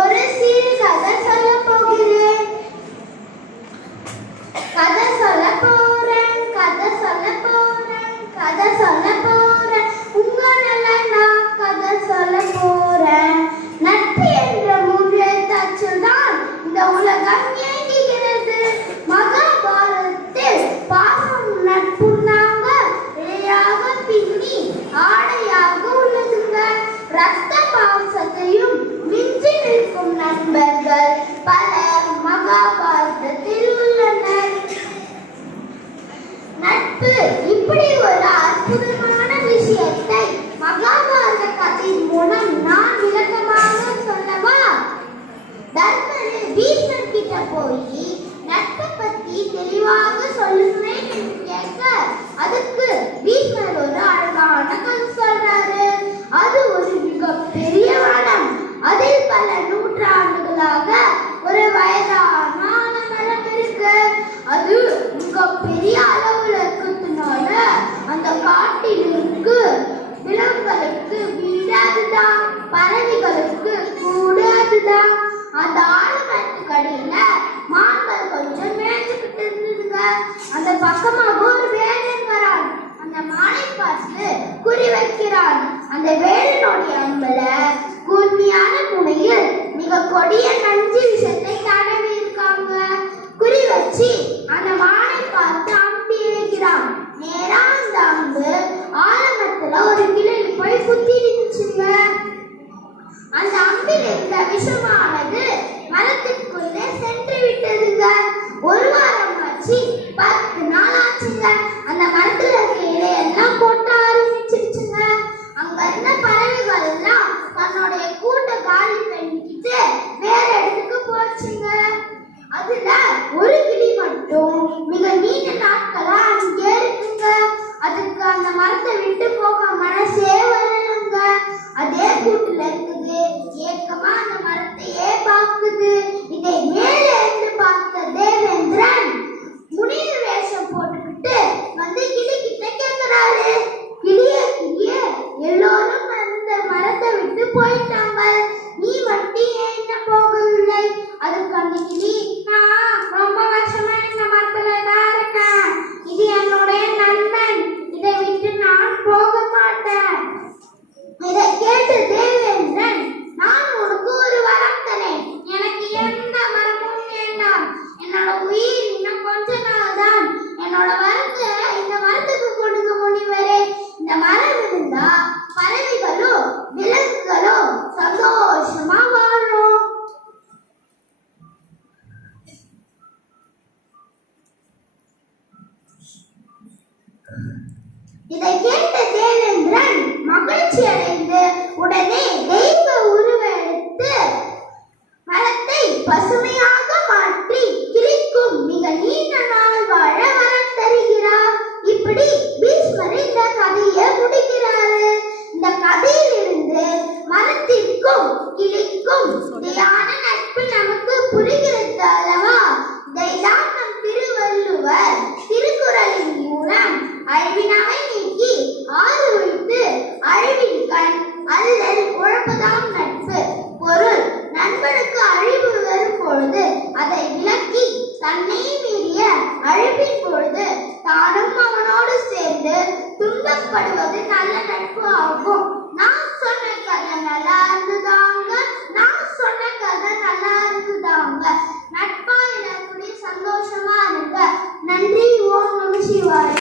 ஒரு சிறு கதை சொல்ல போகிறேன். கதை சொல்ல போறேன், கதை சொல்ல போறேன், கதை சொல்ல போறேன். உங்க நல்ல நான் கதை சொல்ல போறேன். நட்பு என்ற மூலத்தாற்றில் தான் இந்த உலகம் இயங்குகிறது. மகாபாரதத்தில் பாசம் நட்புன்னாங்க இழையாக பின்னி ஆடையாக உள்ளதுங்க. ரத்த பாசத்தையும் மிஞ்சி நிற்கும் நண்பர்கள் பலர் மகாபாரதத்தில் உள்ளனர். நட்பு இப்படி ஒரு அற்புதமான விஷயத்தை மகாபாரத கதையின் மூலம் நான் விளக்கமாக சொல்லவா? தர்மர் பீஷ்மர் கிட்ட போய் நட்பை பத்தி தெளிவாக சொல்லுவேன் என்று கேட்க, அதுக்கு பீஷ்மர் ஒரு அழகான கதை சொல்றாரு. அது ஒரு மிகப்பெரிய வனம். அதில் பல நூற்றாண்டுகளாக ஒரு வயதான மரம் இருக்கு. அது மிகப்பெரிய அளவுல இருக்கிறதுனால அந்த காட்டில் இருக்கு விலங்குகளுக்கு வீடு அதுதான், பறவைகளுக்கு கூடு அதுதான். அந்த ஆலமரத்துக்கு அடியில மான்கள் கொஞ்சம் மேய்ஞ்சுக்கிட்டு இருந்ததுங்க. அந்த பக்கமாக ஒரு வேடன் வரான். அந்த மானை பார்த்து குறி வைக்கிறான். அந்த வேடனுடைய அம்பல கூர்மையான முனையில் மிக கொடிய நஞ்சு விஷத்தை தடவி இருக்காங்க. குறி வச்சு அந்த மானை பார்த்து அம்பி வைக்கிறான். நேரா அந்த அம்பு ஆலமரத்துல ஒரு கிளையில் போய் குத்தி இருந்துச்சுங்க. அந்த அம்பில் இருந்த விஷமானது மரத்திற்குள்ளே சென்று விட்டதுங்க. ஒரு வாரம் ஆச்சு, 10 நாள் ஆச்சுங்க. அந்த மரத்துல இருக்க இலையெல்லாம் கொட்ட ஆரம்பிச்சிருச்சுங்க. அங்க இருந்த பறவைகள் எல்லாம் தன்னுடைய கூட்டை காலி பண்ணிக்கிட்டு வேற இடத்துக்கு போச்சுங்க. அதுல ஒரு கிளி மட்டும் மிக நீண்ட நாட்களா அங்கே இருக்குங்க. அதுக்கு அந்த மரத்தை விட்டு போக மனசே வரலங்க. அதே கூட்டுல இருக்குது. ஏக்கமா அந்த மரத்தையே பார்க்குது. இதை மேலே இருந்து பார்த்த தேவேந்திரன் முனிவர் வேஷம் போட்டுக்கிட்டு வந்து கிளி கிட்ட கேட்கிறாரு. கிளியே கிளியே, எல்லோரும் அந்த மரத்தை விட்டு போயிட்டாங்க, நீ மட்டும் ஏன் இன்னும் போகவில்லை? அதுக்கு அந்த கிளி, நான் ரொம்ப வருஷமா இந்த மரத்துல தான் இருக்கேன். இது என்னுடைய நண்பன், இதை விட்டு நான் போக மாட்டேன். இதை கேட்டு தேவேந்திரன், நான் உனக்கு ஒரு வரம் தரேன். எனக்கு எந்த வரமும் வேண்டாம். என்னோட உயிர் இன்னும் கொஞ்ச நாள் தான். என்னோட வரத்தை இந்த மரத்துக்கு கொடுங்க முனிவரே. இந்த மரம் இருந்தா பறவைகளும் விலங்குகளும் சந்தோஷமா வாழும். இதை கேட்ட தேவேந்திரன் மகிழ்ச்சி அடைந்து உடனே தெய்வ உருவெடுத்து மரத்தை பசுமையாக மாற்றி கிளிக்கும் மிக நீண்ட நாள் வாழ வரம் தருகிறார். இப்படி பீஷ்மர் இந்த கதையை முடிக்கிறாரு. இந்த கதையிலிருந்து மரத்திற்கும் கிளிக்கும் இடையான நட்பு நமக்கு புரிகிறது அல்லவா? இதைதான் நம் திருவள்ளுவர் திருக்குறளின் மூலம் அழிவினவை நீக்கி ஆறு வைத்து அழிவின் கண் அல்லல் உழப்பதாம் நட்பு. பொருள்: நண்பனுக்கு அழிவு வரும் பொழுது அதை விலக்கி தன்னை மீறிய அழிவின் பொழுது தானும் அவனோடு சேர்ந்து துன்பப்படுவது நல்ல நட்பு ஆகும். நான் சொன்ன கதை நல்லா இருந்துதாங்க. நான் சொன்ன கதை நல்லா இருந்துதாங்க. நட்பா எனக்குரிய சந்தோஷமா இருங்க. நன்றி. ஓம் நம சிவாய.